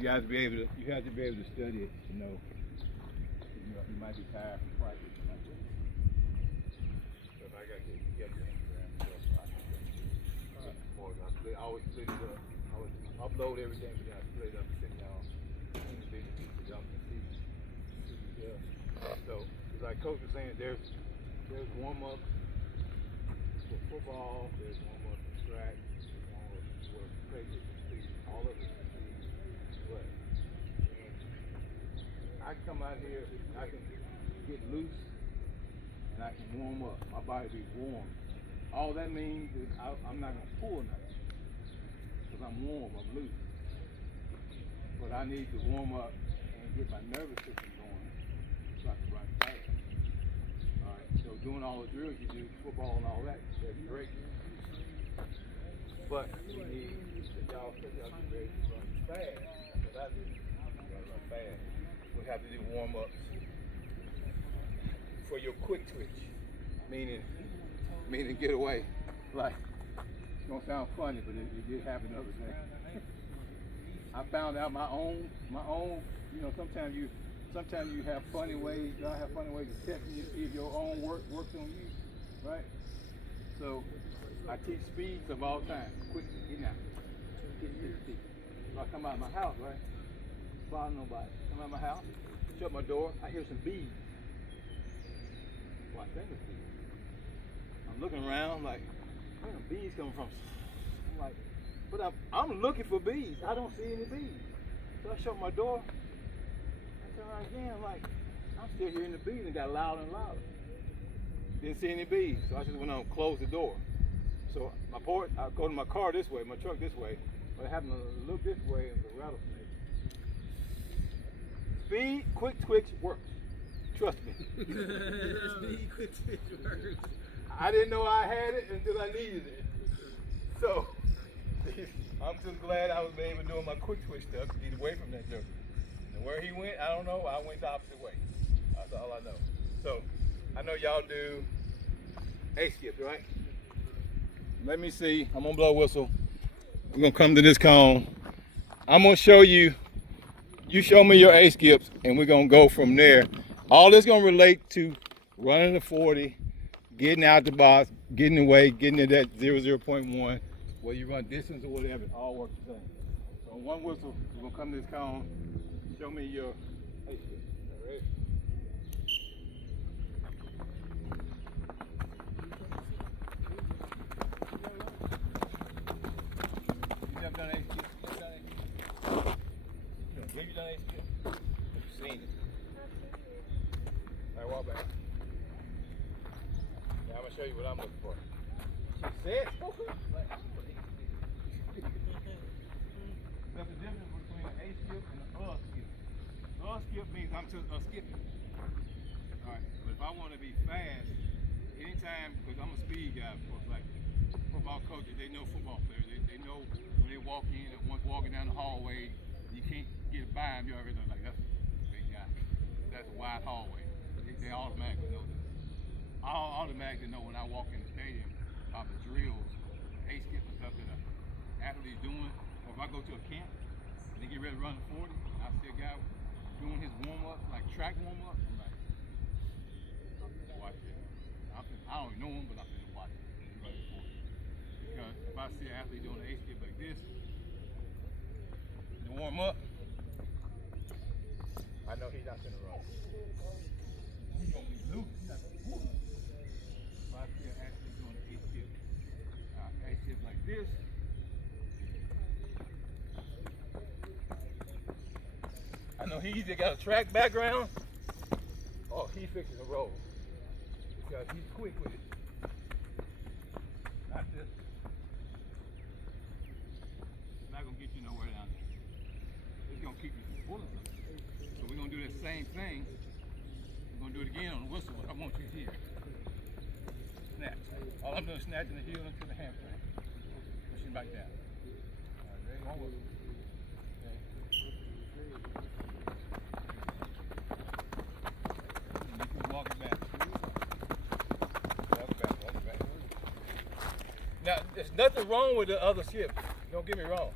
you have to be able to study it to know. You might be tired from practice. So if I got to get the Instagram stuff, I always split it up. I always upload everything, but then I split it up and sit down individual pieces up and see. So, like Coach was saying, there's warm-ups for football, there's warm-ups for track, there's warm-ups for cricket, all of it. But I can come out here, I can get loose, and I can warm up. My body be warm. All that means is I'm not gonna pull nothing, because I'm warm, I'm loose. But I need to warm up and get my nervous system going so I can run fast. All right. So doing all the drills you do, football and all that, that's great. But we need y'all get ready to run fast. Because I do. Run fast. We have to do warm-ups for your quick twitch, meaning get away. Like, it's gonna sound funny, but it did happen the other day. I found out my own, you know, sometimes you have funny ways, y'all have funny ways of testing you to see if your own works on you, right? So I teach speeds of all time. Quick, get out. Get. So I come out of my house, right? Bother nobody. Come out of my house, shut my door, I hear some bees. Well, I think it's bees. I'm looking around like, where the bees coming from? I'm like, but I'm looking for bees. I don't see any bees. So I shut my door. I turn around again. I'm like, I'm still hearing the bees, and got louder and louder. Didn't see any bees. So I just went on and closed the door. So I go to my car this way, my truck this way, but I happen to look this way and the rattlesnake. Speed, quick twitch works. Trust me. Speed, quick twitch works. I didn't know I had it until I needed it. So I'm just glad I was able to do my quick twitch stuff to get away from that joker. And where he went, I don't know. I went the opposite way. That's all I know. So I know y'all do A-skips, right? Let me see. I'm gonna blow a whistle. We're gonna come to this cone. I'm gonna show you. You show me your A-skips, and we're gonna go from there. All this gonna relate to running the 40, getting out the box, getting away, getting to that 0.1, whether you run distance or whatever, it all works the same. So on one whistle, we're gonna come to this cone. Show me your A-skip. Ready? You never done A-skip? Have you done A-skip? Have you seen it? All right, walk back. Now I'm gonna show you what I'm looking for. She said, there's a difference between an A-skip and an skip. Skip means I'm just skipping. All right, but if I want to be fast, anytime, because I'm a speed guy, of course, like football coaches, they know football players. They know when they walk in and once walking down the hallway, you can't get by them. You already know, like, that's a big guy. That's a wide hallway. They automatically know that. I automatically know when I walk in the stadium about the drills, A-skip and stuff that an athlete's doing, or if I go to a camp and they get ready to run the 40, and I see a guy doing his warm-up, like track warm-up, I'm like, watch it. I don't even know him, but I'm going to watch it. Run the 40. Because if I see an athlete doing an A-skip like this, to warm up, I know he's not going to run. He's going to be loose. He's not going to pull. If I see an athlete doing an A-skip like this, I know he either got a track background or he fixes a roll. Because he's quick with it. Not this. It's not going to get you nowhere down there. It's going to keep you from pulling something. So we're going to do that same thing. We're going to do it again on the whistle, but I want you to hear. Snatch. All I'm doing is snatching the heel into the hamstring. Pushing back down. All right, ready? One whistle. Okay. And you can walk it back. Walk it back, walk it back. Now, there's nothing wrong with the other skip. Don't get me wrong.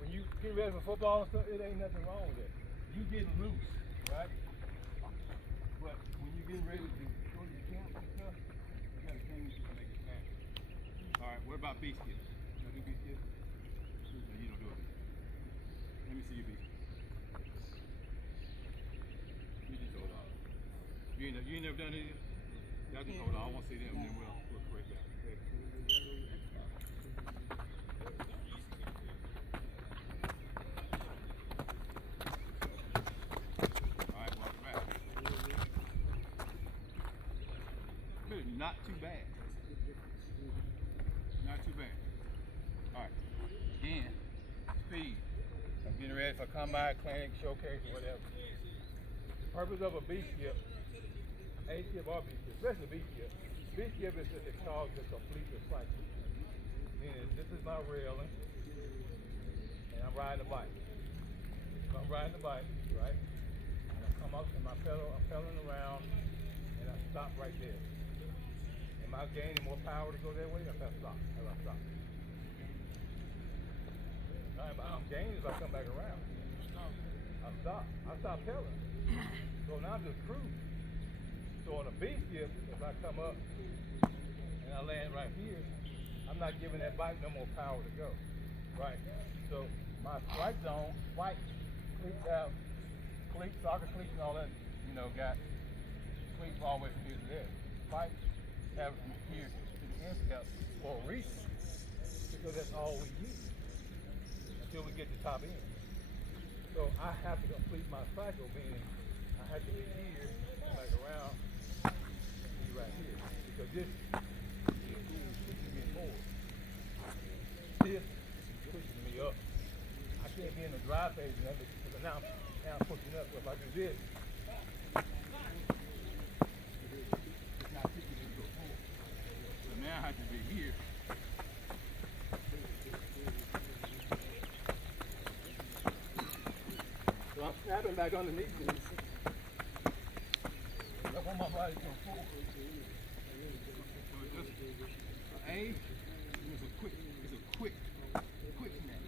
When you get ready for football and stuff, it ain't nothing wrong with that. You getting loose, right? But when you getting ready to go to the camp and stuff, you gotta change to make it fast. All right, what about beach skips? You do beach skips? No, you don't do it. Let me see your beach skips. You just hold on. You ain't never done it? Y'all just hold on. I want to see them and then we'll correct that. Okay. Not too bad. Not too bad. Alright. Again, speed. I'm getting ready for combine, clinic, showcase, or whatever. The purpose of a B skip, A skip or B skip, especially B skip. B skip is just a cause to complete the cycle. Meaning this is my railing and I'm riding the bike. So I'm riding the bike, right? And I come up and I'm pedaling around and I stop right there. Am I gaining more power to go that way? Or if I stop? If I stop? I'm gaining if I come back around. I stop pedaling. So now I'm just cruising. So on a B skip, if I come up and I land right here, I'm not giving that bike no more power to go. Right? So my strike zone, white, cleats out, cleats, soccer cleats and all that, got cleats all the way from here to there. Bike, have it from here to the instep for a reason, because that's all we use until we get to top end. So I have to complete my cycle, meaning I have to be here, come back around, and be right here, because this is pushing me forward. This is pushing me up. I can't be in the drive phase because now I'm pushing up. So if I do this, now I have to be here. So I'm snapping back underneath this. I want my body to go forward. So it's just A, it's a quick snap.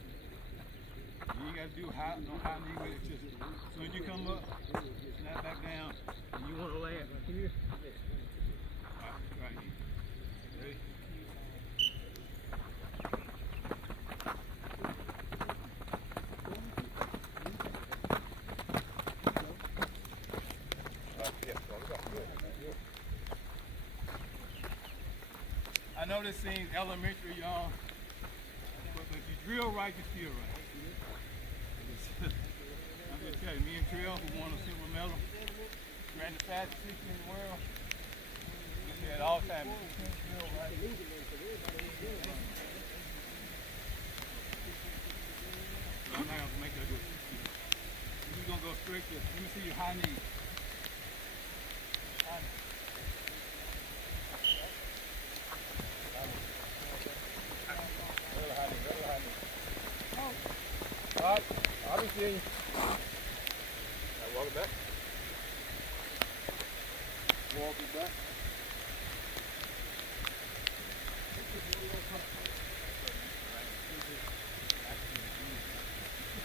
You ain't got to do no high knee with it. Just as soon as you come up, snap back down, and you want to land right here. Right here. Ready? I know this seems elementary, y'all, but if you drill right, you feel right. I'm just telling you, me and Trill, who won a silver medal, ran the fastest 60 in the world. We said all the time, if you drill right, so I'm not going to make that good. You're going to go straight to, let me see your high knee. High knee. Alright, I'll be seeing you. Now walk it back. Walk it back.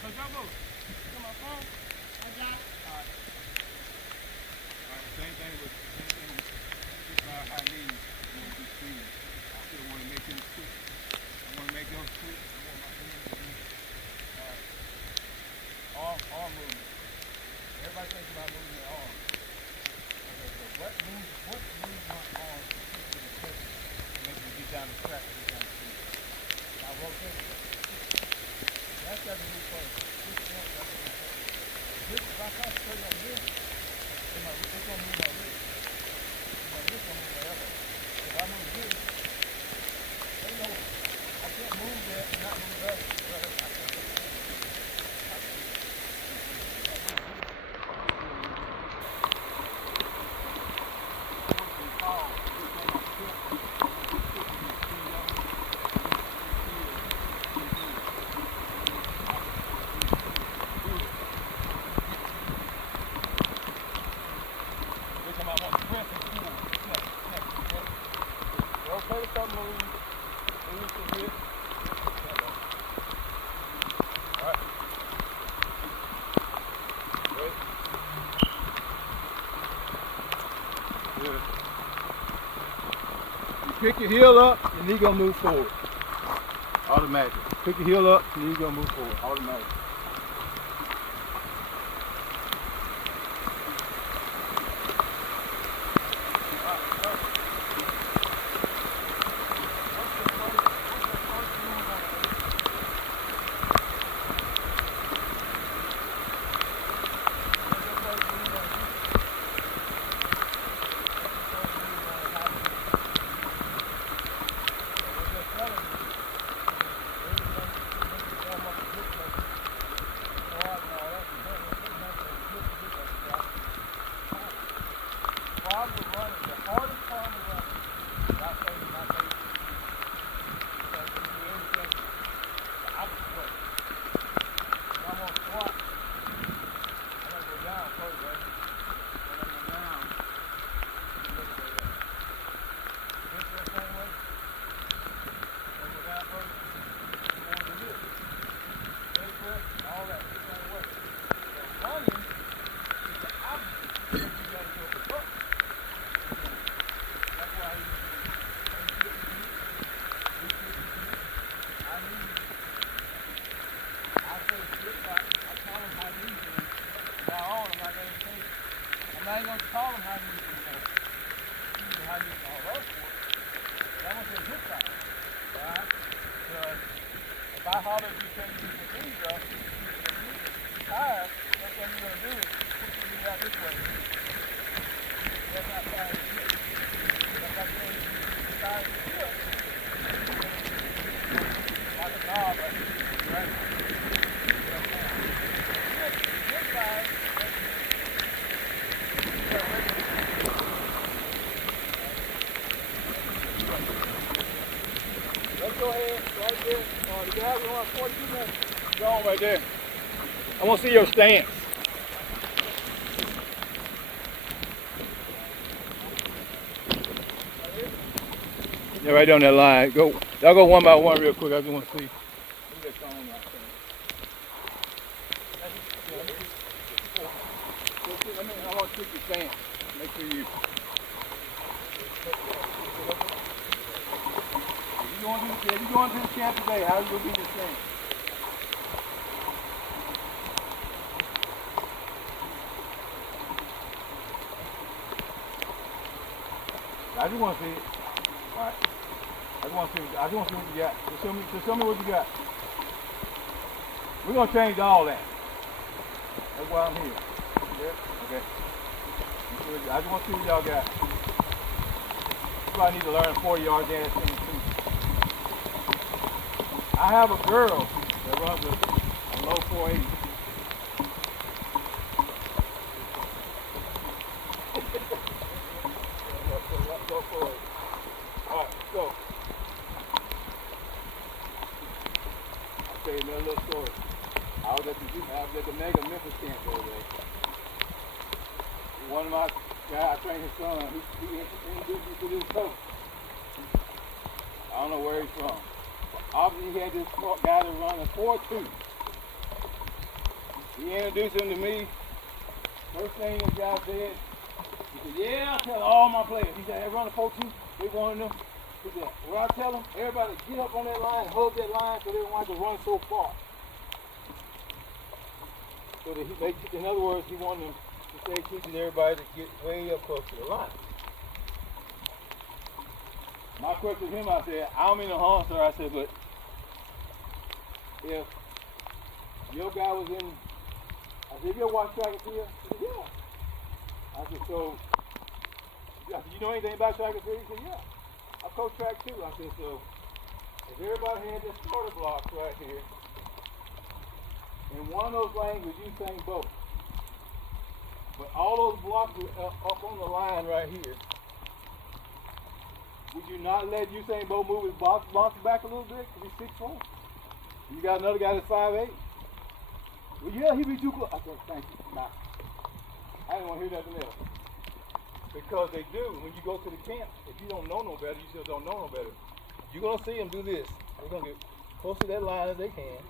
Come on, phone. I got it. Alright, same thing with my high knees. I still want to make them quick. I want to make those quick. I want my hands to be arm movement. Everybody thinks about moving their arm. Okay, so what moves my arm to the surface to make me get down the track and get down the street? I rotate it. That's got to move first. If I concentrate on this, then it's going to move my wrist. My wrist going to move my elbow. If I move this, they know I can't move that and not move that. I can't do it. pick your heel up, and you're gonna move forward. Automatically. Pick your heel up, and you're gonna move forward. Automatically. I ain't gonna call them high knees anymore. Usually high knees all over for it. But I'm gonna say hip side. Right? Because if I holler at you saying you use your knees up, higher, first thing you're gonna do is push your knee out this way. That's not fast as hip. That's like saying you use the side of your hip. Like a knob right here. Right? Hip side. Let's go ahead, right there. The guy we're on 42 minutes. Go on right there. I want to see your stance. Yeah, right down that line. Go. Y'all go one by one real quick. I just want to see. I want to check your stance. Make sure you. If you're going to the camp today, how are you going to be the same? I just want to see it. All right. I just want to see what you got. Just show me what you got. We're going to change all that. That's why I'm here. Yeah? Okay. I just want to see what y'all got. You probably need to learn 40 yard dance thing too. I have a girl that runs a low 480. Go for it. All right, go. I'll tell you another little story. I was at the Mega Memphis camp the other day. One of my guys, I trained his son, he introduced me to this coach. I don't know where he's from. Obviously, he had this guy that run a 4.2. He introduced him to me. First thing this guy said, he said, yeah, I tell all my players. He said, hey, run a 4.2. They wanted them. He said, well, I tell them, everybody get up on that line, hug that line so they don't want to run so far. So that in other words, he wanted them to stay teaching everybody to get way up close to the line. My question to him, I said, I don't mean to harm, sir. I said, but if your guy was in, I said, if you ever watch track and field? He said, yeah. I said, so, I said, you know anything about track and field? He said, yeah. I coach track too. I said, so, if everybody had this starter block right here, and one of those lanes was Usain Bolt, but all those blocks were up on the line right here, would you not let Usain Bolt move his box back a little bit? Because he's 6'4". You got another guy that's 5'8". Well, yeah, he'd be too close. I said, thank you. Nah. I didn't want to hear nothing else. Because they do. When you go to the camp, if you don't know no better, you still don't know no better. You're going to see them do this. They're going to get close to that line as they can.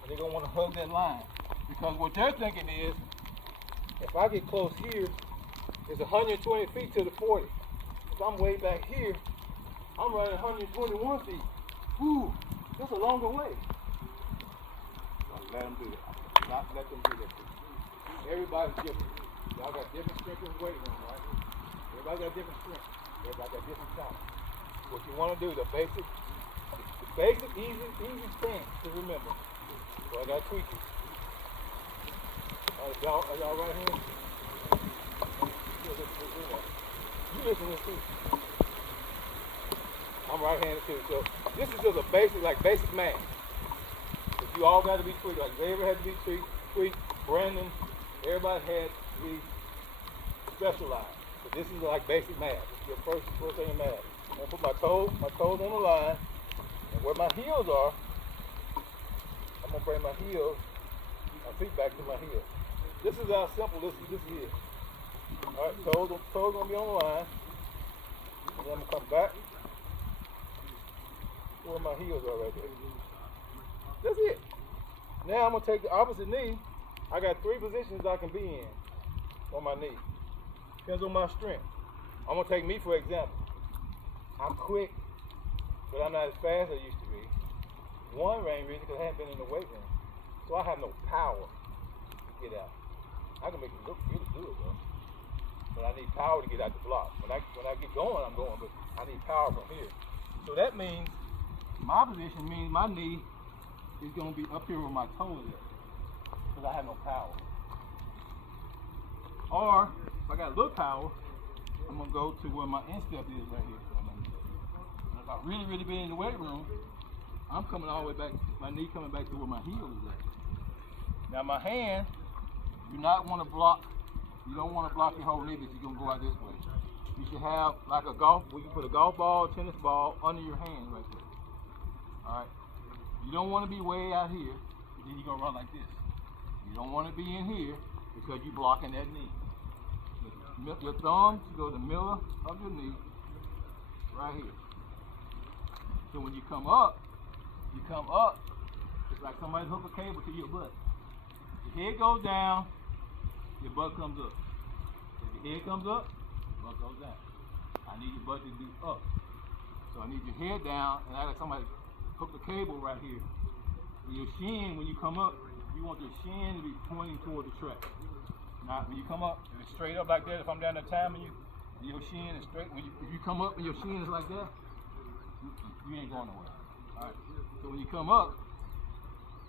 And they're going to want to hug that line. Because what they're thinking is, if I get close here, it's 120 feet to the 40. if I'm way back here, I'm running 121 feet. Woo, that's a longer way. Let them do that. Not let them do that. Everybody's different. Y'all got different strength in the weight room, right? Everybody got different strength. Everybody got different talent. What you want to do, the basic, easy stance to remember. So I got to tweak it. Are y'all right here? You listening too. I'm right-handed too. So this is just a basic math. But you all got to be tweaked. Like Xavier had to be tweaked. Brandon, everybody had to be specialized. But this is like basic math. This is your first thing in math. I'm gonna put my toes on the line, and where my heels are, I'm gonna bring my feet back to my heels. This is how simple this is. All right, toes gonna be on the line, and then I'm gonna come back to where my heels are right there. That's it. Now I'm gonna take the opposite knee. I got 3 positions I can be in on my knee. Depends on my strength. I'm gonna take me for example. I'm quick, but I'm not as fast as I used to be. One main reason because I haven't been in the weight room, so I have no power to get out. I can make it look really good though, but I need power to get out the block. When I get going, I'm going, but I need power from here. So that means my position means my knee is going to be up here where my toe is, because I have no power. Or if I got a little power, I'm going to go to where my instep is right here. And if I really been in the weight room, I'm coming all the way back, my knee coming back to where my heel is at. Now my hand, you don't want to block your whole knee because you're going to go out this way. You should have like a golf, where you put a golf ball, tennis ball under your hand right there. All right. You don't want to be way out here, then you're going to run like this. You don't want to be in here because you're blocking that knee. Your thumb should go to the middle of your knee, right here. So when you come up, it's like somebody hook a cable to your butt. Your head goes down, your butt comes up. If your head comes up, your butt goes down. I need your butt to be up. So I need your head down, and I got somebody hook the cable right here. Your shin, when you come up, you want your shin to be pointing toward the track. Now, when you come up, if it's straight up like that, if I'm down there timing you, your shin is straight. If you come up and your shin is like that, you ain't going nowhere. All right. So when you come up,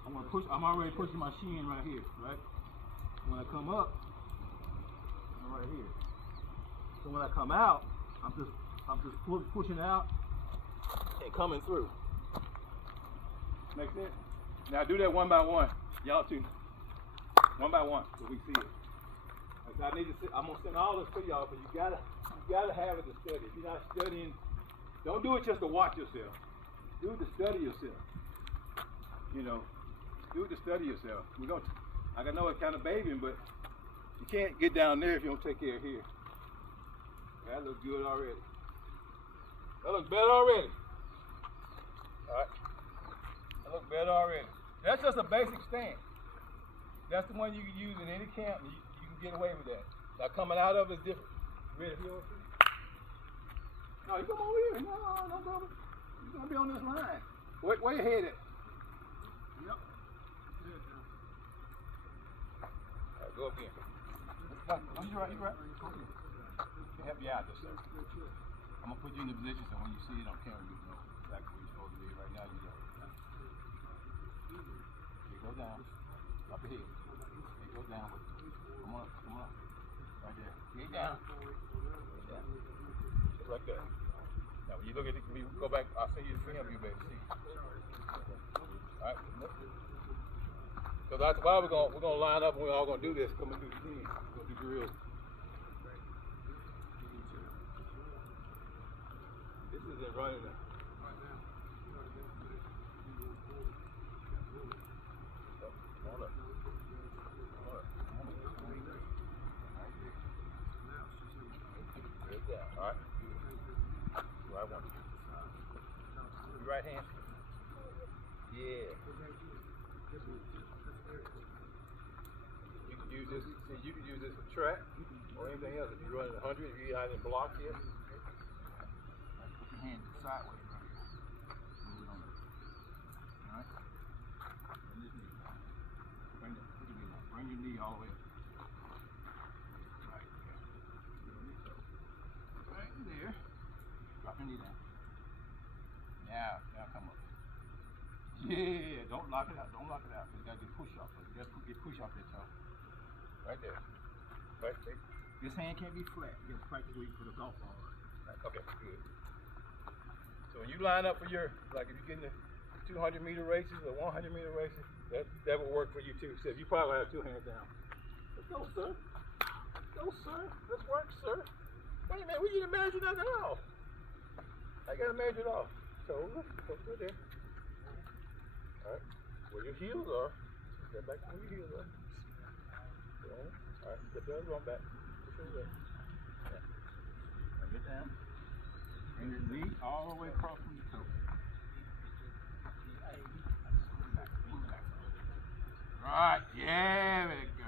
I'm already pushing my shin right here, right? When I come up, I'm right here. So when I come out, I'm just pushing out and coming through. Make sense? Now do that one by one. Y'all too. One by one, so we see it. I'm gonna send all this to y'all, but you gotta have it to study. If you're not studying, don't do it just to watch yourself. Do it to study yourself. You know, do it to study yourself. I know it's kind of babying, but you can't get down there if you don't take care of here. That looks good already. That looks better already. All right. That looks better already. That's just a basic stance. That's the one you can use in any camp. You can get away with that. Now coming out of it is different. Ready for yours? No, you come over here. No, brother. You're gonna be on this line. Where your head at? Yep. All right, go up again. No, you right. Go ahead. Can help you out this sir. I'm gonna put you in the position so when you see it on camera, you know exactly where you're supposed to be. Right now, you don't. You go down. Up ahead. It goes down. Come on up. Right there. Get down. Just like that. Now when you look at it, when you go back, I'll send you the film, you better see. Alright. Because that's why we're gonna line up and we're all gonna do this coming through the team. We're gonna do drills. This isn't running now. Alright. Where I want you. Your right hand. Yeah. You can use this for track or anything else. If you're running 100, if you're not in block yet, your hand sideways right here. Move it on there. Alright? Bend this knee. Bring your knee all the way up. Right there. Right there. Drop your knee down. Now come up. Yeah, don't lock it out. Don't lock it out. You gotta get push off. You gotta get push off that toe. Right there. Right there. This hand can't be flat. You gotta practice where you put a golf ball on. Right. Okay, good. So when you line up for your, like if you're getting the 200-meter races or 100-meter races, that would work for you too. So you probably have two hands down. Let's go, sir. Go, sir. Let's work, sir. Wait a minute, we didn't measure nothing off. I gotta measure it off. So go through there. Alright. Where your heels are. Get back to where your heels are. Alright, get the other one back. Push over there. Yeah. Now get down. Bring your knee all the way across from your toe. Right, yeah, there you go.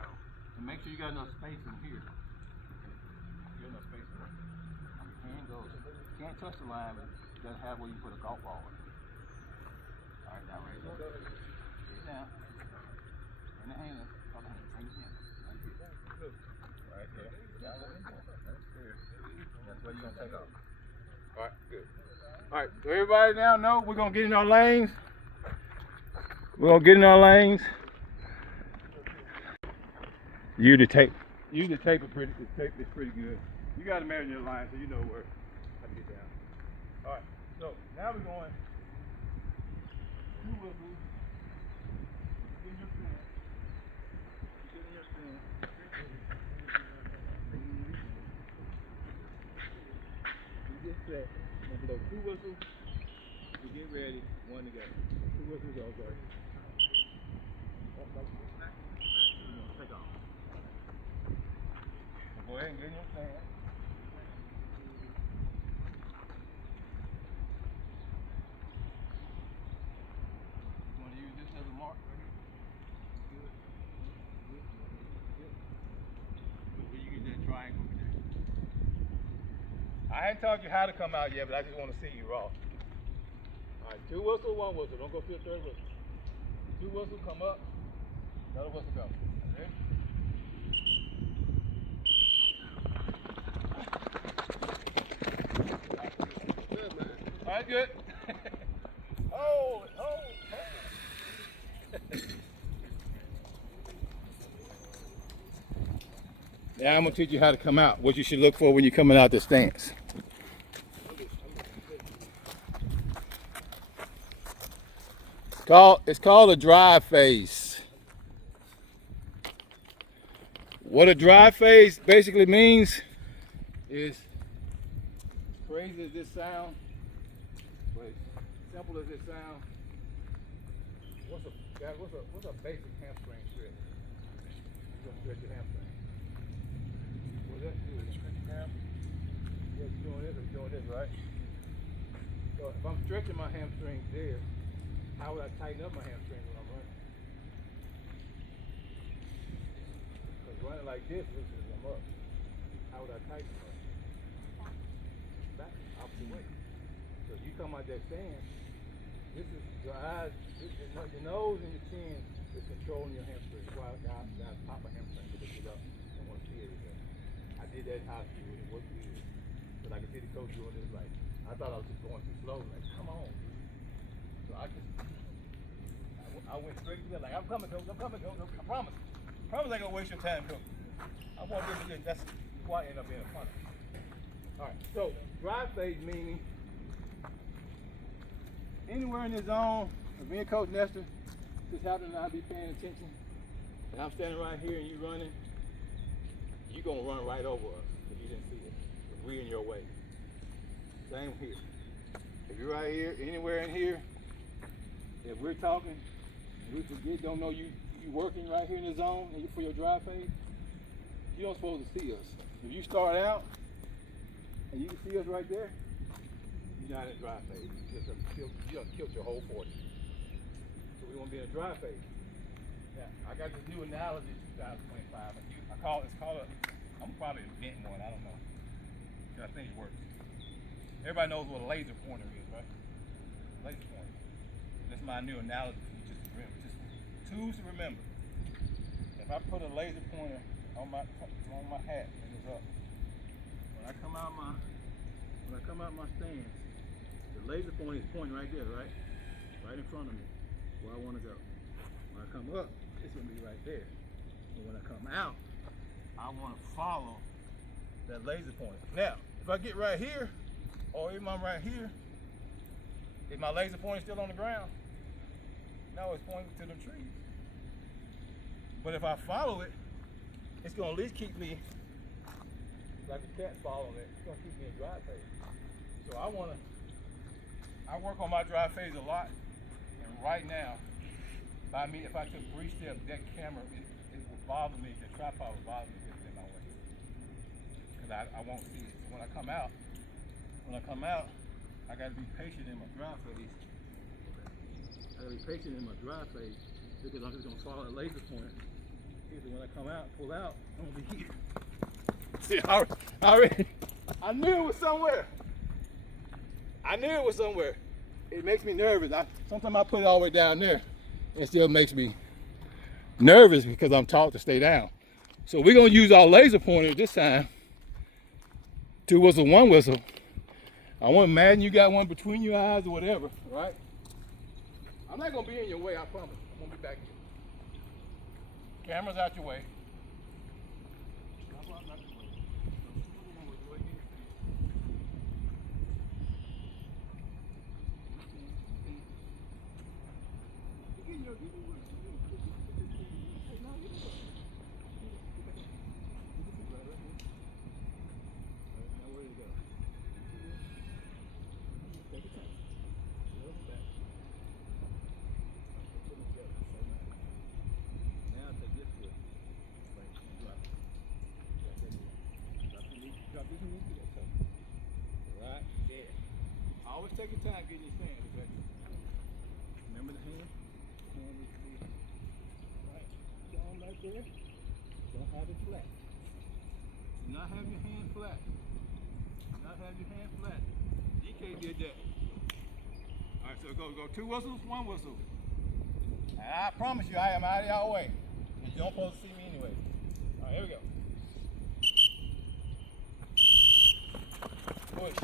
And make sure you got enough space in here. You got enough space in there. Your hand goes. You can't touch the line, but you gotta have where you put a golf ball in. Alright, now raise up. Get down. Bring the hand in. Other hand. Bring it in. Right here. Right there. Down a little bit. Right there. That's where you're gonna take off. Alright, good. Alright, so everybody now know we're gonna get in our lanes. We're gonna get in our lanes. The tape is pretty good. You gotta measure your line so you know where how to get down. Alright, so now we're going two whistles. Get in your stand. Get in your stand. You get set. Now blow two whistles. You get ready. One to go. Two whistles over. Take off. Go ahead and get in your stand. You want to use this as a mark right here? Good. Good. You get that triangle over there. I ain't taught you how to come out yet, but I just want to see you raw. Alright, two whistle, one whistle. Don't go to your third whistle. Two whistle, come up. Another whistle, go. Okay? Alright, good. Oh. Now I'm going to teach you how to come out, what you should look for when you're coming out the stance. It's called a drive phase. What a drive phase basically means is, crazy as this sound, but as simple as it sounds, what's a basic hamstring stretch? You're gonna stretch your hamstring. What does that do? Stretch your ham. Yeah, you're doing this or you're doing this, right? So if I'm stretching my hamstring there, how would I tighten up my hamstring when I'm running? Because running like this looks as I'm up. How would I tighten them up? Back, opposite way. So you come out that stand, this is your eyes, your nose and your chin is controlling your hamstring. That's why I pop my hamstring to lift it up and want to see everything. I did that in high school and it worked good. But I could see the coach doing this like, I thought I was just going too slow, like, come on. So I went straight to that, like, I'm coming, coach, I promise. I promise I ain't gonna waste your time, coach. I want this again, that's why I end up being a punter. Alright, so drive phase meaning anywhere in the zone, if me and Coach Nestor just happen to not be paying attention, and I'm standing right here and you running, you're gonna run right over us if you didn't see it. If we're in your way. Same here. If you're right here, anywhere in here, if we're talking, and we forget, don't know you working right here in the zone for your drive phase, you don't supposed to see us. If you start out and you can see us right there, you're not in drive phase. You just killed your whole 40. So we want to be in a drive phase. Now, I got this new analogy 2025. I'm probably inventing one, I don't know. I think it works. Everybody knows what a laser pointer is, right? Laser pointer. That's my new analogy for you, just to remember. Just tools to remember. If I put a laser pointer on my hat and it's up, when I come out my stance, the laser pointer is pointing right there, right? Right in front of me, where I want to go. When I come up, it's gonna be right there. And when I come out, I want to follow that laser pointer. Now, if I get right here, or even I'm right here, is my laser pointer still on the ground? No, it's pointing to the trees. But if I follow it, it's gonna at least keep me, like a cat following it, it's gonna keep me in drive phase. So I work on my drive phase a lot, and right now, if I took 3 steps, that camera, it would bother me, the tripod would bother me if it's in my way. Because I won't see it. So when I come out, I gotta be patient in my drive phase. I gotta be patient in my drive phase because I'm just gonna follow the laser pointer. So when I come out, pull out, I'm gonna be here. See, I knew it was somewhere. It makes me nervous. Sometimes I put it all the way down there. It still makes me nervous because I'm taught to stay down. So we're gonna use our laser pointer this time. 2 whistle, 1 whistle. I want to imagine you got one between your eyes or whatever, right? I'm not gonna be in your way, I promise. I'm gonna be back here. Camera's out your way. Right there. Always take your time getting your stance, okay? Remember the hand? The hand needs to be right down right there. Don't have it flat. Do not have your hand flat. Do not have your hand flat. DK did that. Alright, so go 2 whistles, 1 whistle. And I promise you I am out of y'all way. You don't supposed to see me anyway. Alright, here we go. Push.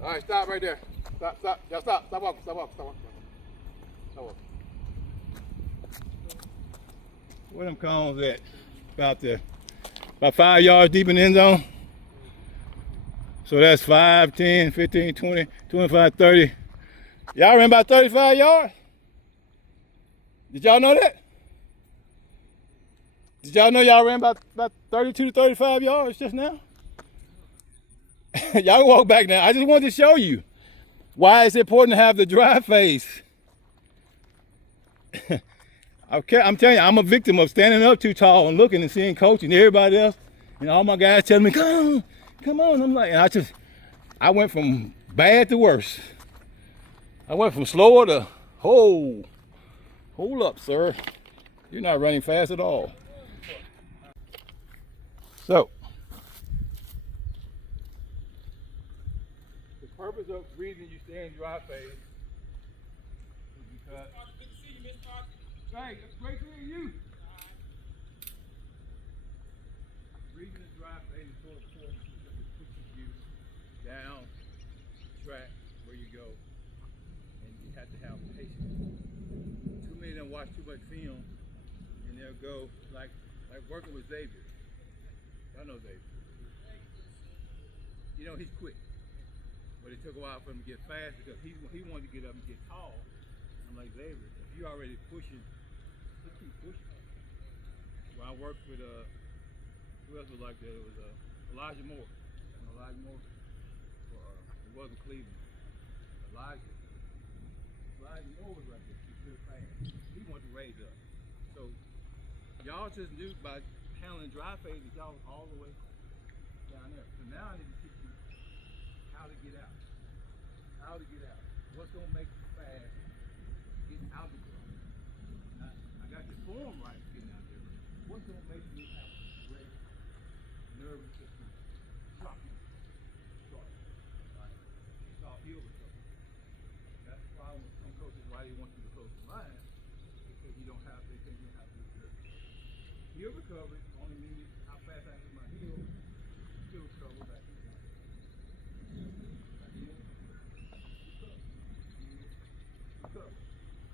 All right, stop right there. Stop. Y'all stop. Stop walking. Where them cones at? About 5 yards deep in the end zone. So that's 5, 10, 15, 20, 25, 30. Y'all ran about 35 yards? Did y'all know that? Did y'all know y'all ran about 32 to 35 yards just now? Y'all can walk back now. I just wanted to show you why it's important to have the drive phase. Okay, I'm telling you, I'm a victim of standing up too tall and looking and seeing coach and everybody else, and all my guys telling me, come on. I'm like, and I went from bad to worse. I went from slower to, hold up, sir. You're not running fast at all. So, the purpose of the reason you stay in drive phase is because. Good to see you, Mr. Parker. Hey, it's great seeing you. The reason the drive phase is so important is because it pushes you down the track where you go, and you have to have patience. Too many of them watch too much film, and they'll go like working with Xavier. I know Xavier. You know, he's quick. But it took a while for him to get fast because he wanted to get up and get tall. I'm like, Xavier, if you're already pushing, just keep pushing. When I worked with, who else was like that? It was Elijah Moore. You know, Elijah Moore? It wasn't Cleveland. Elijah Moore was like this. He's real fast. He wanted to raise up. So, y'all just knew by handling drive phases, y'all was all the way down there. So now I need to teach you how to get out. What's gonna make you fast? Get out of the ground. I got your form right getting out there. What's gonna make you out? Ready? Heel recovery only means how fast I do my heel recovery back to the ground. Heel, recover.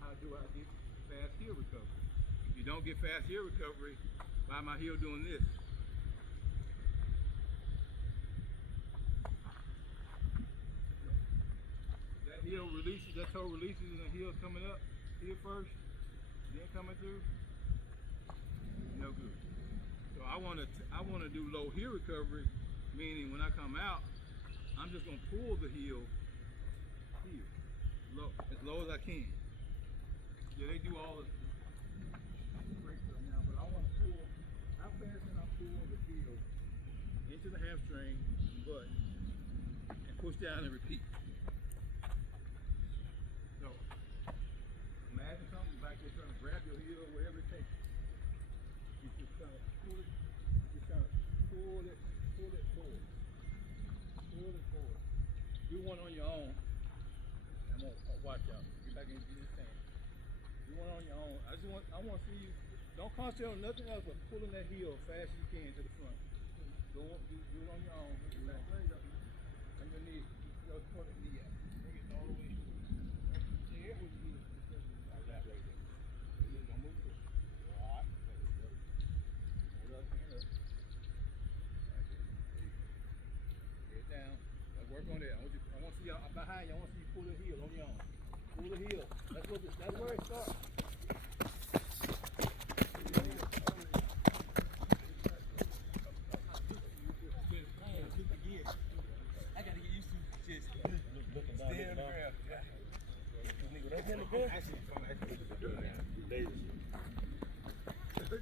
How do I get fast heel recovery? You don't get fast heel recovery by my heel doing this. That heel releases, that toe releases and the heel's coming up here first, then coming through. No good. So I want to do low heel recovery, meaning when I come out, I'm just going to pull the heel here, low, as low as I can. Yeah, they do all the great stuff now, but I want to pull, how fast can I pull the heel into the hamstring, butt, and push down and repeat. So, imagine something back there trying to grab your heel or whatever it takes. You just kind of pull it, pull it forward. Pull it forward. Do one on your own. I'm gonna watch out. Get back in this thing. Do one on your own. I want to see you. Don't concentrate on nothing else but pulling that heel as fast as you can to the front. Do it on your own. On your knee. Go pull the knee out. Bring it all the way. There with you. Like that right there. Don't move it. All right. Hold up, hand up. Get down. Let's work on that. I want to see y'all behind you. I want to see you pull the heel on your own. Pull the heel. That's where it starts. I gotta get used to just looking down. Stay on the ground. Good. Actually,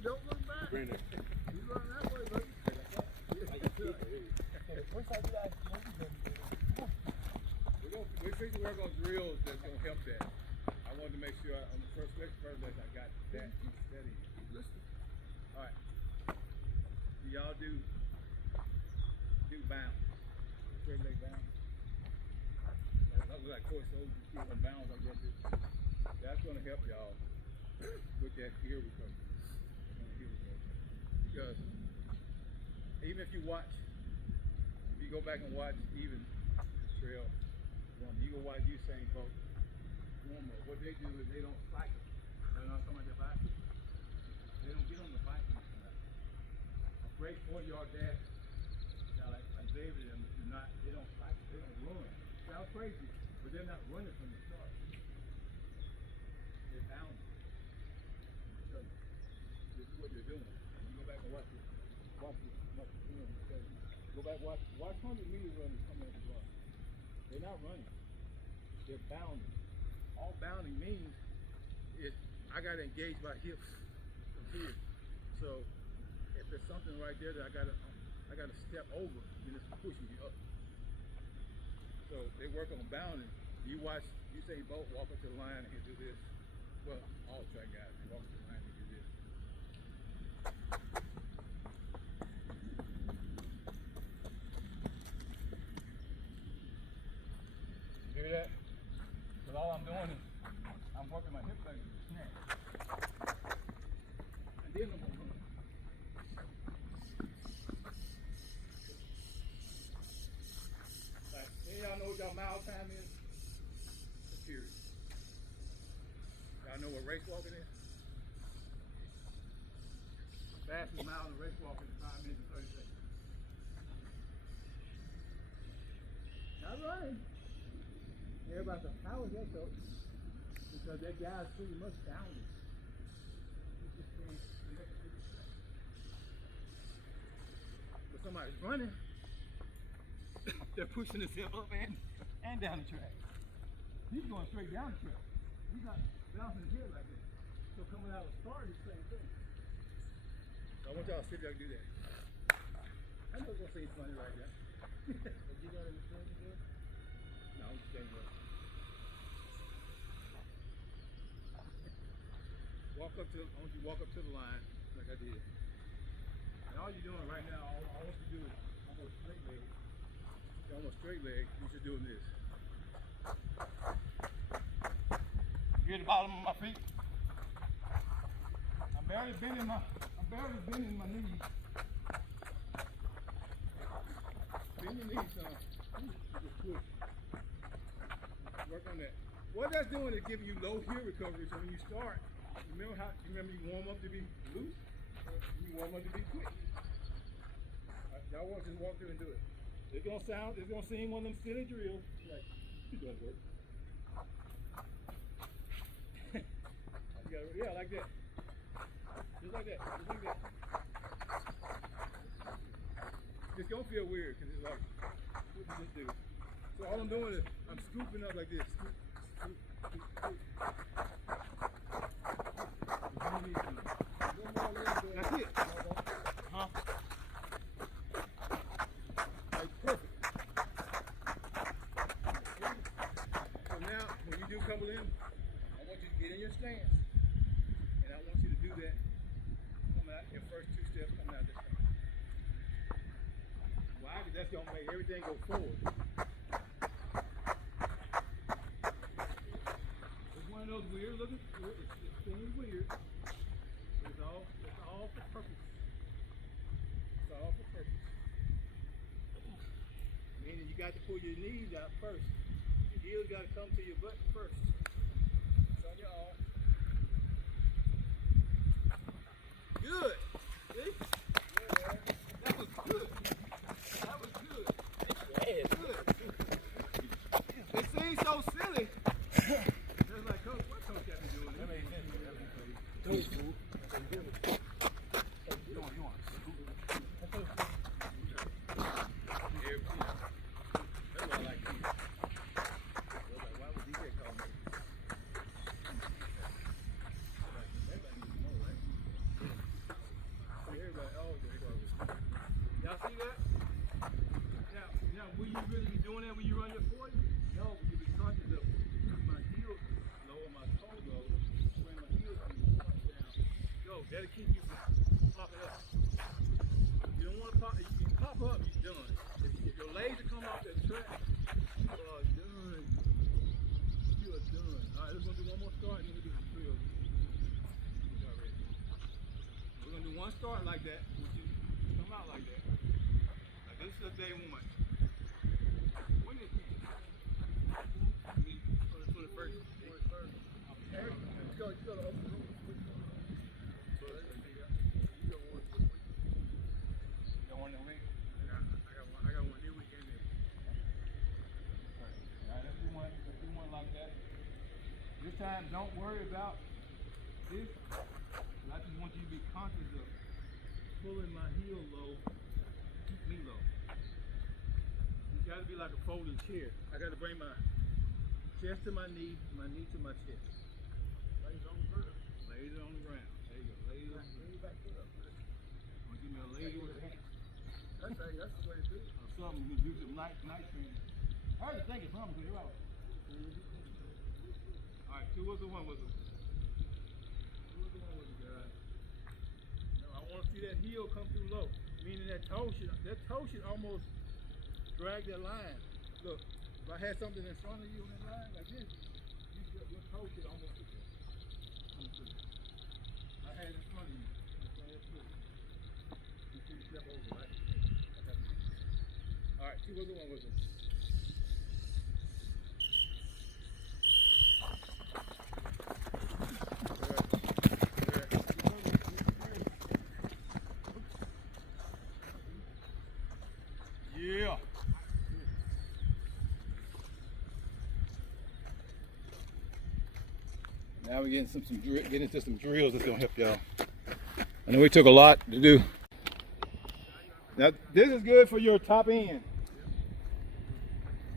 Don't look back. Bring it. You run that way, buddy. First time you guys We're fixing to work on drills that's going to help that. I wanted to make sure on the first lesson I got that steady. All right. Do y'all do bounds? Straight leg bounds? I was like, coach, so you keep on bounds, I guess that's going to help y'all with that heel recovery. Because even if you go back and watch even the trail, you go watch Usain Bolt, what they do is they don't cycle. They're not talking about their bike. They don't get on the bike. A great 40-yard dash, like David and them, they don't cycle, they don't run. Sounds crazy, but they're not running from the start. They're bounding. So this is what they're doing. And you go back and watch it. Go back, watch 100 meters runners coming at the run. They're not running. They're bounding. All bounding means is I got to engage my hips from here. So if there's something right there that I got to step over, then it's pushing you up. So they work on bounding. You watch Usain Bolt walk up to the line and he'll do this. Well, all track guys, they walk up to the line and do this. You hear that? But all I'm doing is I'm working my hip like a snap. And then I'm going to run. Like, y'all know what y'all mile time is? The period. Y'all know what race walking is? Fastest mile in race walking is 5 minutes and 30 seconds. Not running. Everybody says, how is that so? Because that guy's pretty much down it. But somebody's running, they're pushing himself up and down the track. He's going straight down the track. He's not bouncing his head like that. So coming out of the start is the same thing. So I want y'all to sit there and do that. I know it's going to seem funny like that. But you got to understand it again? No, I'm just saying what. I want you to walk up to the line like I did. And all you're doing right now, all I want you to do is almost straight leg. Almost straight leg, you should doing this. You hear the bottom of my feet? I'm barely bending barely bending my knees. Bend your knees, son. Just push. Work on that. What that's doing is giving you low heel recovery. So when you start, remember you warm up to be loose, you warm up to be quick. Y'all want to just walk through and do it. It's gonna seem one of them silly drills. Like, it does work. Yeah, like that. Just like that. Just like that. It's gonna feel weird because it's like, what does this do? So all I'm doing is I'm scooping up like this. Scoop, scoop, scoop, scoop. That's it. Huh? That's perfect. So now, when you do couple in, I want you to get in your stance. And I want you to do that. Come out, your first two steps coming out this way. Why? Because that's going to make everything go forward. It's one of those weird looking, it's seems weird. It's all for purpose. It's all for purpose. Meaning you got to pull your knees out first. Your heels got to come to your butt first. It's on your arm. Good. See? Yeah. That was good. That was good. Yeah, good. It seems so silly. It's like, Coach, what Coach got me doing? That made sense. You want that's what I like to see. Why would DJ call me? Everybody needs to know, right? Everybody always gonna call me. Y'all see that? Now, will you really be doing that when you run your 40? No, but you be conscious of my heels low or my toe low, when my heels be down. Go, that'll keep you from popping up. You don't want to pop. If you pop up, you're done. If your legs are coming off that track, you are done. You are done. All right, we're gonna do one more start, and then we'll do some drills. We're gonna do one start like that, which is come out like that. Now, this is day one. When is it? On the 21st. 21st. Let's go. You go to open room. I got one this weekend. Alright, let's do one like that. This time, don't worry about this. I just want you to be conscious of pulling my heel low, keep me low. You gotta be like a folding chair. I gotta bring my chest to my knee to my chest. Legs on the ground. Legs on the ground. There you go. Legs on the ground. Back it up. Want to give me a leg with a hand. That's the way to do it. Or something, you can do some night training. I heard to think of something because you're out. Alright, two was the one was the guy. No, I want to see that heel come through low. Meaning that toe should almost drag that line. Look, if I had something in front of you on that line like this, your toe should almost get there. I had it in front of you. You see the step over, right? Alright, see what the one was it. Yeah. Now we're getting into some drills that's gonna help y'all. I know we took a lot to do. Now this is good for your top end.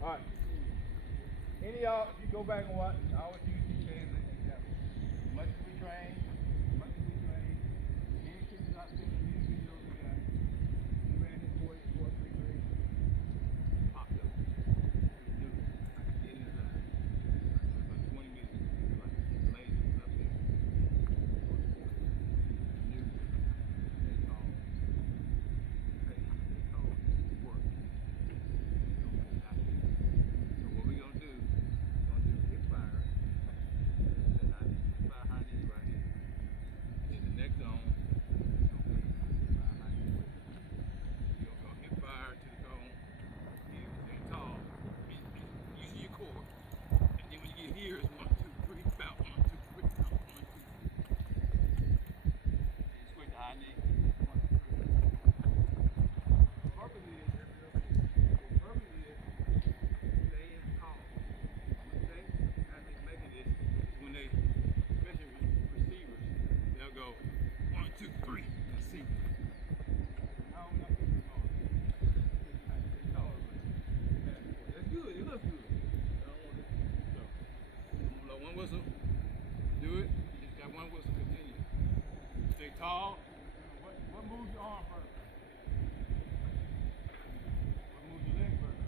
All right. Any of y'all, if you go back and watch, I always use these days as an example. Much as we train, any kids not seeing these videos we got, we ran his 44 3 grade, popped up. New. I can get inside. About 20 minutes, like lazy up there. New. They call work. So what we're gonna do, hip fire. And I hip fire high knee right here. And then the next zone, we're gonna whistle. Do it. You just got one whistle. Continue. Stay tall. What moves your arm first? What moves your leg first?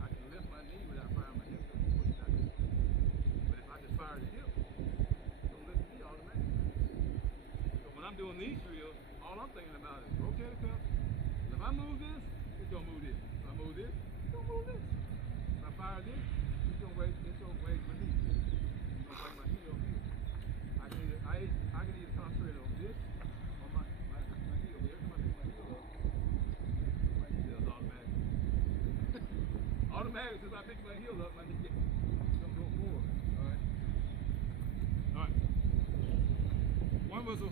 I can lift my knee without firing my hip. But if I just fire the hip, it's gonna lift the knee automatically. So when I'm doing these drills, all I'm thinking about is rotator cuff. If I move this, it's gonna move this. If I move this, it's gonna move this. If I fire this, it's gonna raise my knee. It's gonna bring my heel over here. I can either concentrate on this or my heel. Every time I pick my heel up, my knee does automatically. Automatically, since I pick my heel up, my knee gets gonna go forward. Alright. Alright. One whistle.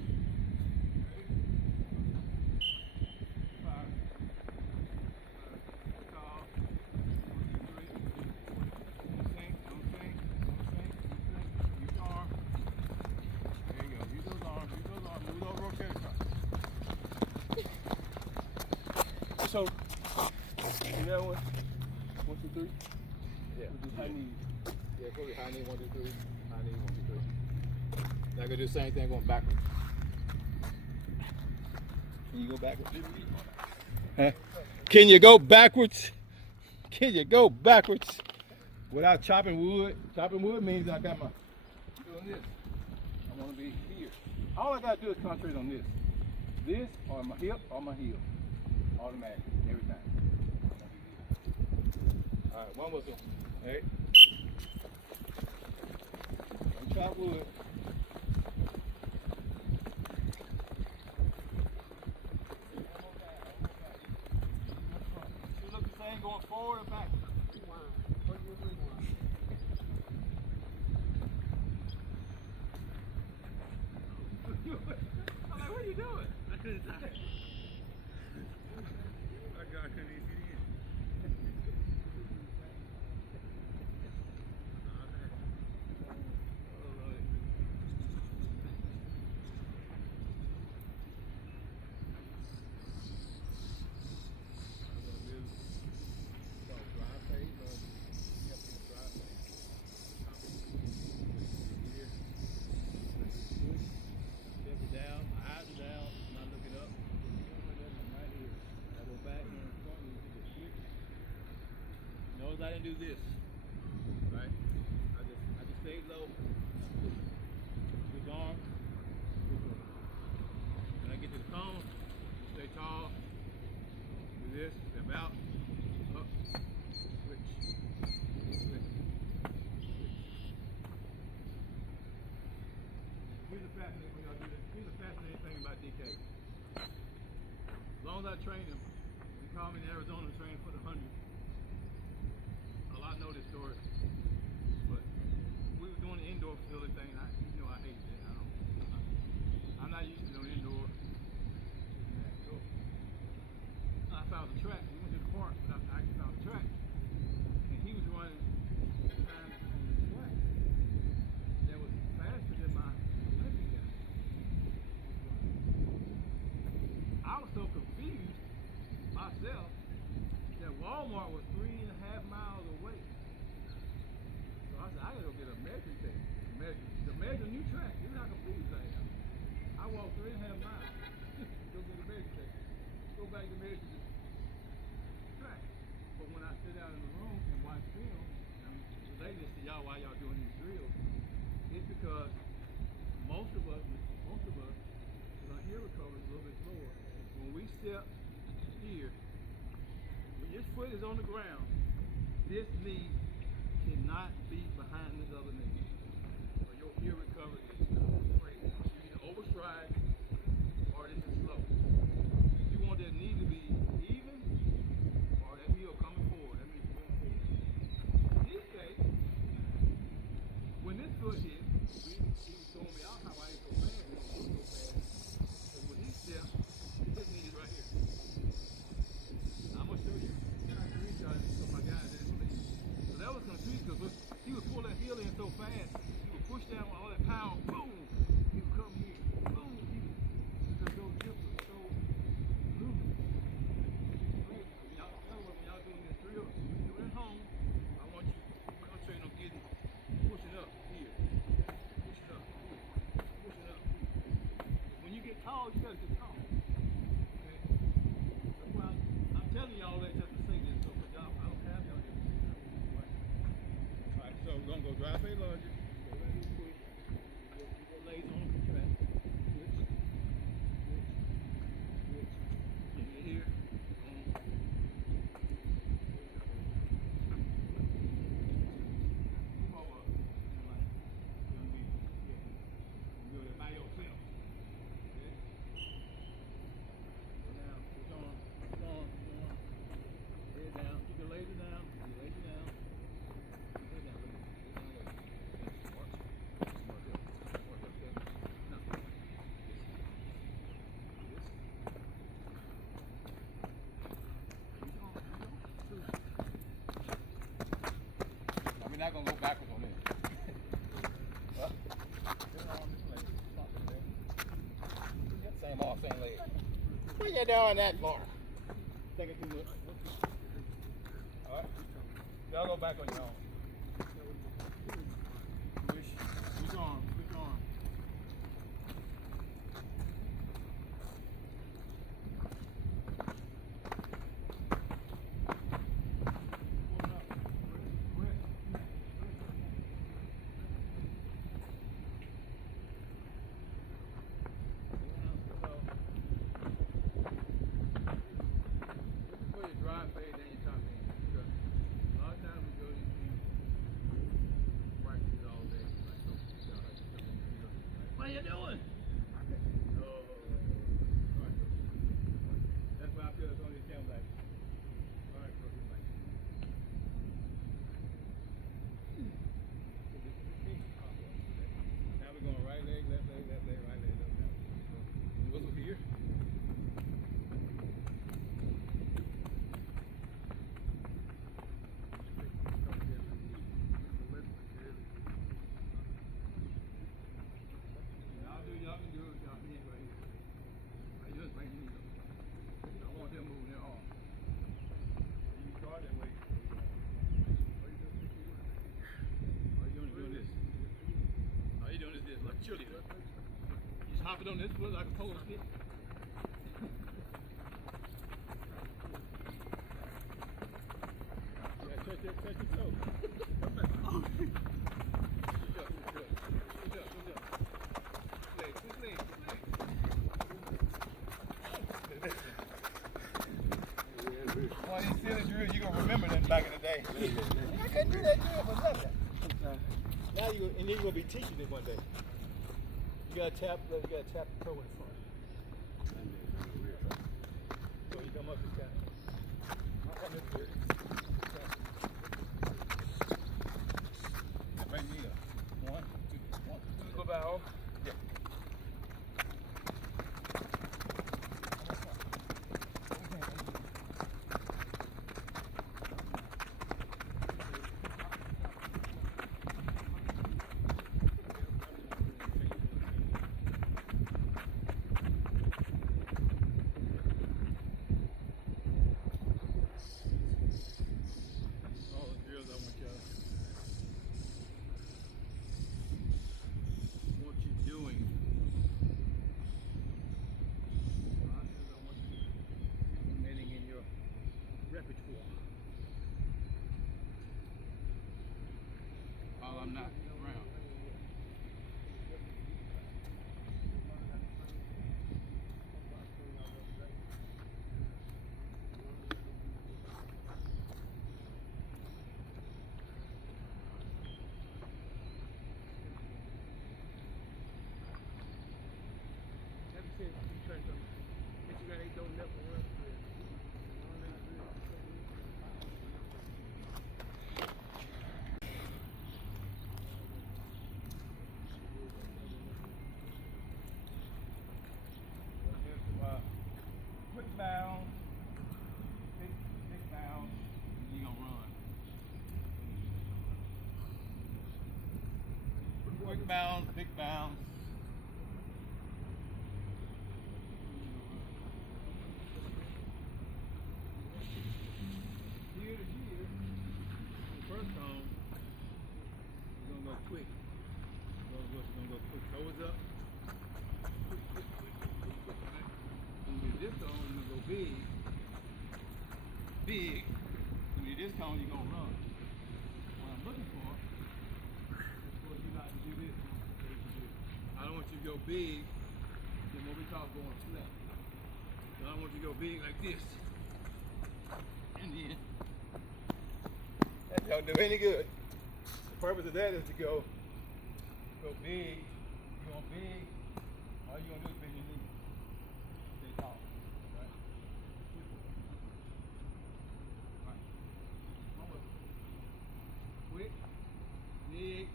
So, you know what? 1, 2, 3? Yeah. High knee. Yeah, probably high knee, 1, 2, 3. High knee, 1, 2, 3. Now I can do the same thing going backwards. Can you go backwards? Huh? Can you go backwards? Can you go backwards without chopping wood? Chopping wood means I got my doing this. I want to be here. All I got to do is concentrate on this. This or my hip or my heel. Automatic, every time. Alright, one whistle. Hey. Don't chop wood. You look the same going forward or back? I'm like, what are you doing? I couldn't die. I couldn't even see it. I didn't do this, right? I just stayed low. This arm. When I get to the cone, stay tall. Do this, step out, up, switch, switch. Here's the fascinating when y'all do this. Here's the fascinating thing about DK. As long as I train him, he called me in Arizona to train for the 100. I know this story, but we were doing the indoor facility thing. I hate that. I'm not used to doing indoor. So I found the track. We went to the park, but I actually found the track, and he was running times on the track that was faster than my Olympic guy. I was so confused myself that Walmart was 3.5 miles away. So I said, I gotta go get a measuring tape. To measure new track. This is how confused I am. I walked 3.5 miles. Go get a measuring tape. Go back to measure the track. But when I sit down in the room and watch film, I'm relating this to y'all while y'all doing these drills, it's because most of us, because our ear recovery is a little bit slower. When we step here, when your foot is on the ground, this knee cannot be behind this other knee. So your ear recovery is crazy. You either overstride or this is slow. You want that knee to be even or that heel coming forward. That means you're going forward. In this case, when this foot hit, he was showing me out how I ain't so fast. He don't move so fast. Because when he steps, his knee is right here. I'm going to show you. So my guys didn't believe. So that was confusing because he would pull that heel in so fast, he would push down all that power What you doing that for? Taking too much. All right. Y'all go back on your own. Which arm? Which arm? What you doing? That's why I feel it's on this camera like. All right, bro. Now we're going right leg, left leg, right leg, left leg. What's over here? Y'all can do it with y'all hands right here. Right, just right here. I want them moving their arm. You start that way. All you doing is this. All you doing is this, like cheerleader. You just hop it on this foot like a pole stick. Yeah, touch your toe. Come back. Oh. Good job, good job. Good job, good job. Quick leg. Well, these silly drills, you gonna remember them back in the day. I couldn't do that drill for nothing. Now you're gonna be teaching it one day. You gotta tap the toe in front. So you come up this guy. Right here. 1, 2, 1, 2. Go back off. Yeah. All the drills I want you doing. I want you implementing in your repertoire. While I'm not around. Quick bound, big bound, and you're gonna run. Quick bounds, big bounds. Here to here, the first cone, you're gonna go quick. You're gonna go quick. Toes up. Quick. Right? When you do this cone, you're gonna go big. When you do this cone, you're gonna run. What I'm looking for is for you guys to do this. I don't want you to go big, then what we call going flat. So I want you to go big like this. And then, that don't do any good. The purpose of that is to go big. You're going big. All you're going to do is bend your knee. Stay tall. Right? Right. One more. Quick. Big.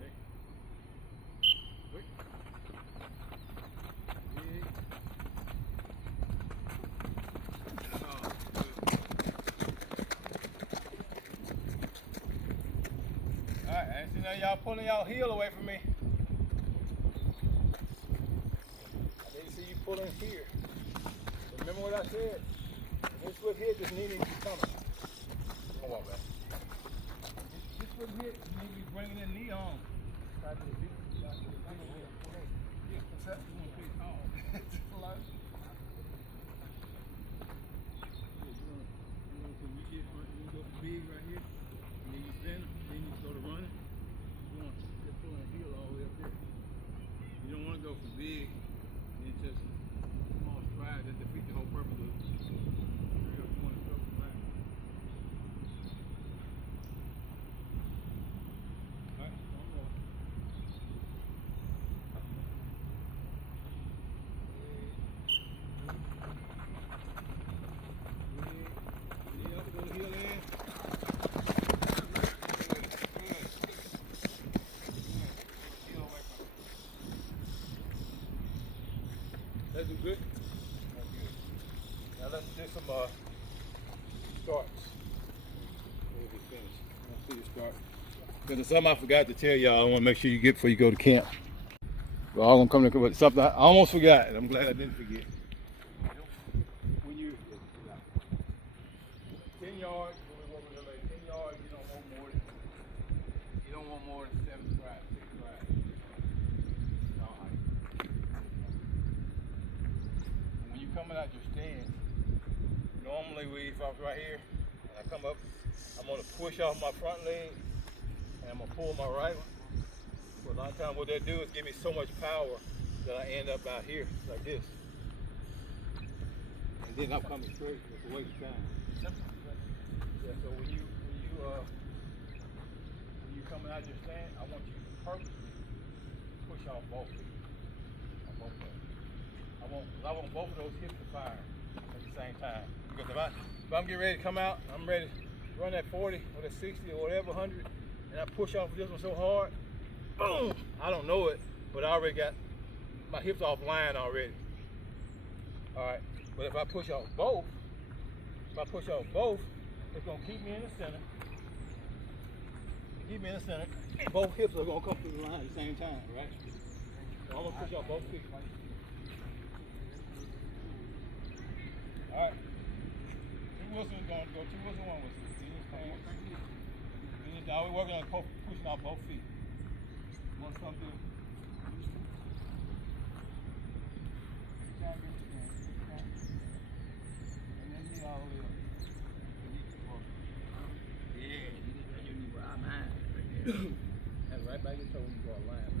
Right. Quick. Big. Alright, and see now y'all pulling y'all heel away from me. I need to see you pull in here. Remember what I said? This foot hit, this knee needs to be coming. Come on, man. This foot hit, you need to be bringing that knee on. Try to beat. Yeah, what's that? You want to be tall. Hello? You go for big right here, and then you stand, then you go to running. You want to just pull that heel all the way up there. You don't want to go for big, and then just small stride that defeat the whole purpose of it. You want to go for that. All right, one more. Knee up, go heel in. Let's do good. That's good. Now let's do some starts. We'll be finished. Let's see the start. Because there's something I forgot to tell y'all. I want to make sure you get before you go to camp. We're all gonna come to something I almost forgot, and I'm glad I didn't forget. When you 10 yards, when we relay 10 yards, you don't want more than 7 strides, 6 strides. All right. When you're coming out your stance, normally if I was right here and I come up, I'm gonna push off my front leg and I'm gonna pull my right one. But a lot of times what they do is give me so much power that I end up out here like this. And then I'm coming straight. It's a waste of time. Yeah, so when you coming out your stand, I want you to purposely push off both feet. On both legs. I want both of those hips to fire at the same time. Because if I'm getting ready to come out, I'm ready to run that 40 or that 60 or whatever, 100, and I push off this one so hard, boom! I don't know it, but I already got my hips offline already. All right, but if I push off both, it's gonna keep me in the center. Keep me in the center. Both hips are gonna come through the line at the same time, right? So I'm gonna push off both feet. All right. 2 whistles gonna go 2 whistles, 1 whistle. Now we're working on pushing off both feet. Want to come through? And then knee all the way up. Yeah, you need where I'm at. And right back your toe when you go a line.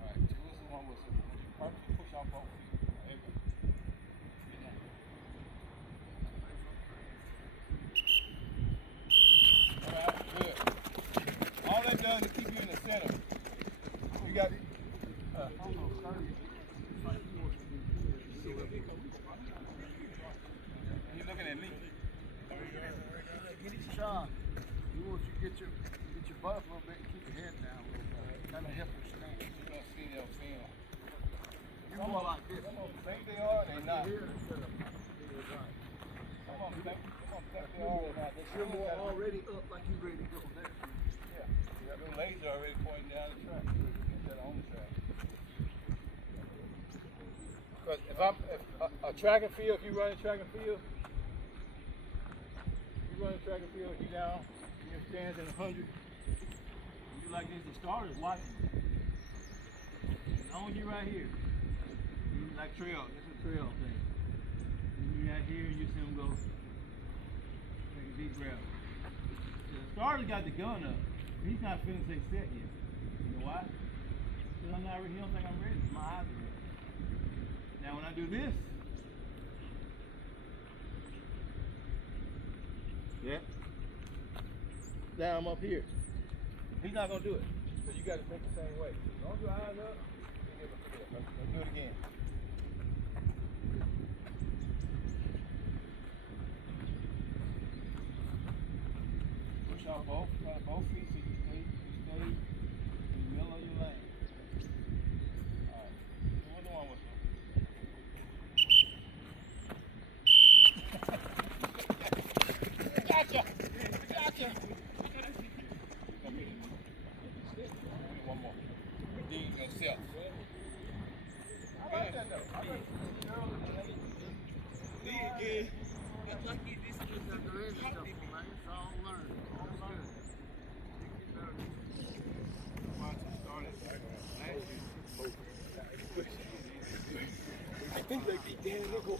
All right, 2 whistles, 1 whistle. Perfect. Push off both feet. There you go. All that does is keep you in the center. You got he's looking at me. Sean, you want you get your butt up a little bit and keep your head down a little bit. Kind of help your stand. You don't see them film. You're more like this. Some of them think they are, they're not. Here instead of Some of them think they are, they're not. you're more already up like you're ready to go there. Yeah. You got little laser already pointing down the track. Instead of on the track. Because if a track and field, if you run a track and field, you down in your stands in 100, you like this, the starter's watching. As long as you right here, you like trail, this is a trail thing. You right here, you see him go, take a deep breath. The starter's got the gun up. He's not feeling say set yet. You know why? Because I'm not ready, he don't think I'm ready. My eyes are ready. Now when I do this, yeah, now I'm up here. He's not gonna do it. So you gotta think the same way. Don't do eyes up. Let's do it again. Push out both feet so you stay in the middle of your lane. Alright. What's the one with Gotcha! One more. yourself. I like that though. I like that. It's like you just There is stuff, man. It's all learned. All learned. I think they beat Dan and they go,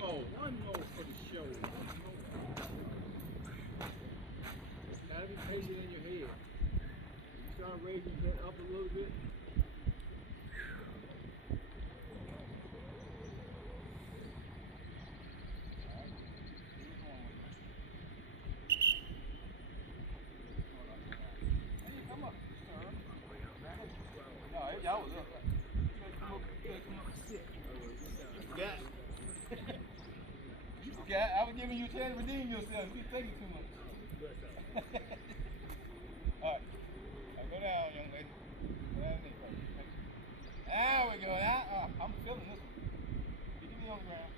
One more for the show. Gotta be patient in your head. You start raising your head up a little bit. Come up. No, y'all was up. I was giving you a chance to redeem yourself. You keep taking too much. Alright. Go down, young lady. Go down there. There we go. I'm feeling this one. Get me on the ground.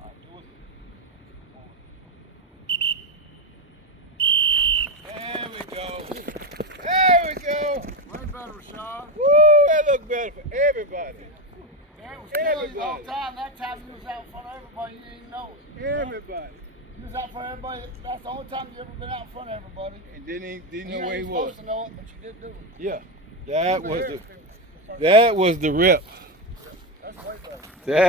Alright, do it. There we go. There we go. Way better, Rashad. Woo, that looked better for everybody. That was killing you the whole time. That time you was out in front of everybody, you didn't even know it. Everybody. You was out in front of everybody. That's the only time you ever been out in front of everybody. And didn't You know where he ain't was. supposed to know it, but you did do it. Yeah. That was the rip. That's way better. That